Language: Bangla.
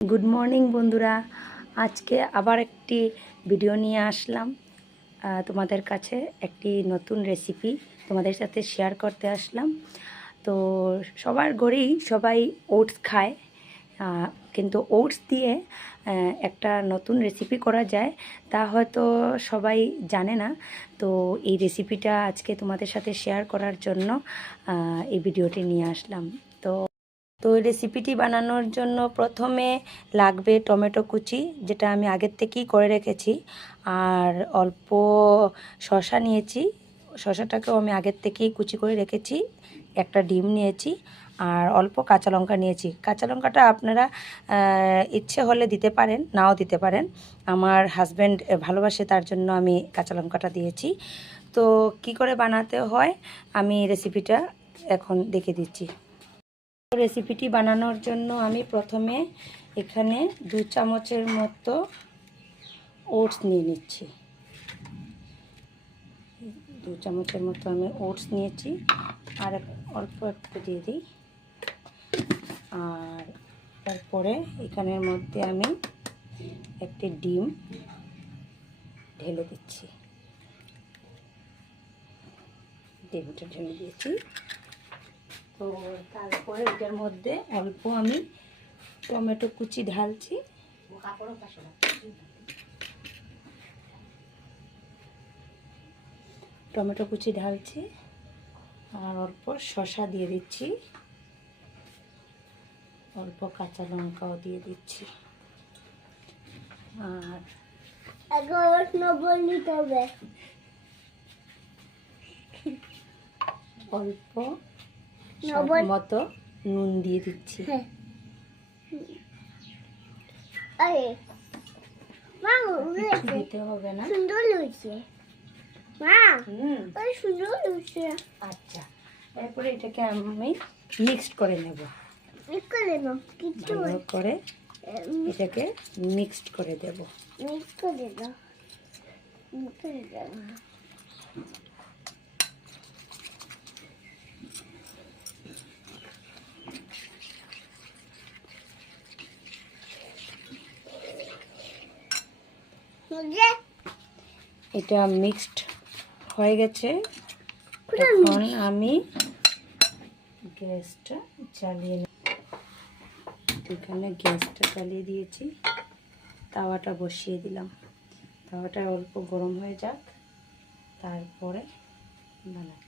গুড মর্নিং বন্ধুরা, আজকে আবার একটি ভিডিও নিয়ে আসলাম। তোমাদের কাছে একটি নতুন রেসিপি তোমাদের সাথে শেয়ার করতে আসলাম। তো সবার ঘরেই সবাই ওটস খায়, কিন্তু ওটস দিয়ে একটা নতুন রেসিপি করা যায় তা হয়তো সবাই জানে না। তো এই রেসিপিটা আজকে তোমাদের সাথে শেয়ার করার জন্য এই ভিডিওটি নিয়ে আসলাম। তো এই রেসিপিটি বানানোর জন্য প্রথমে লাগবে টমেটো কুচি, যেটা আমি আগের থেকেই করে রেখেছি, আর অল্প শসা নিয়েছি, শসাটাকেও আমি আগের থেকেই কুচি করে রেখেছি, একটা ডিম নিয়েছি, আর অল্প কাঁচা লঙ্কা নিয়েছি। কাঁচা লঙ্কাটা আপনারা ইচ্ছে হলে দিতে পারেন, নাও দিতে পারেন। আমার হাজব্যান্ড ভালোবাসে, তার জন্য আমি কাঁচা লঙ্কাটা দিয়েছি। তো কি করে বানাতে হয় আমি রেসিপিটা এখন দেখে দিচ্ছি। রেসিপিটি বানানোর জন্য আমি প্রথমে এখানে 2 চামচের মতো ওটস নিয়ে নিচ্ছি। 2 চামচের মতো আমি ওটস নিয়েছি, আর অল্প একটু দিয়ে দিই। আর তারপরে এখানের মধ্যে আমি একটি ডিম ঢেলে দিচ্ছি। ডিমটা ঢেলে দিয়েছি। তো তারপরে এটার মধ্যে অল্প আমি টমেটো কুচি ঢালছি। টমেটো কুচি ঢালছি, আর অল্প শসা দিয়ে দিচ্ছি, অল্প কাঁচা লঙ্কাও দিয়ে দিচ্ছি, আর অল্প মতো নুন দিয়ে দিচ্ছি। দিতে হবে না। আচ্ছা, এরপরে এটাকে আমি মিক্সড করে নেব। ভালো করে এটাকে মিক্সড করে দেব। এটা মিক্সড হয়ে গেছে। এখন আমি গ্যাসটা জ্বালিয়ে এখানে গ্যাসটা জ্বালিয়ে দিয়েছি, তাওয়াটা বসিয়ে দিলাম। তাওয়াটা অল্প গরম হয়ে যাক, তারপরে বানাচ্ছি।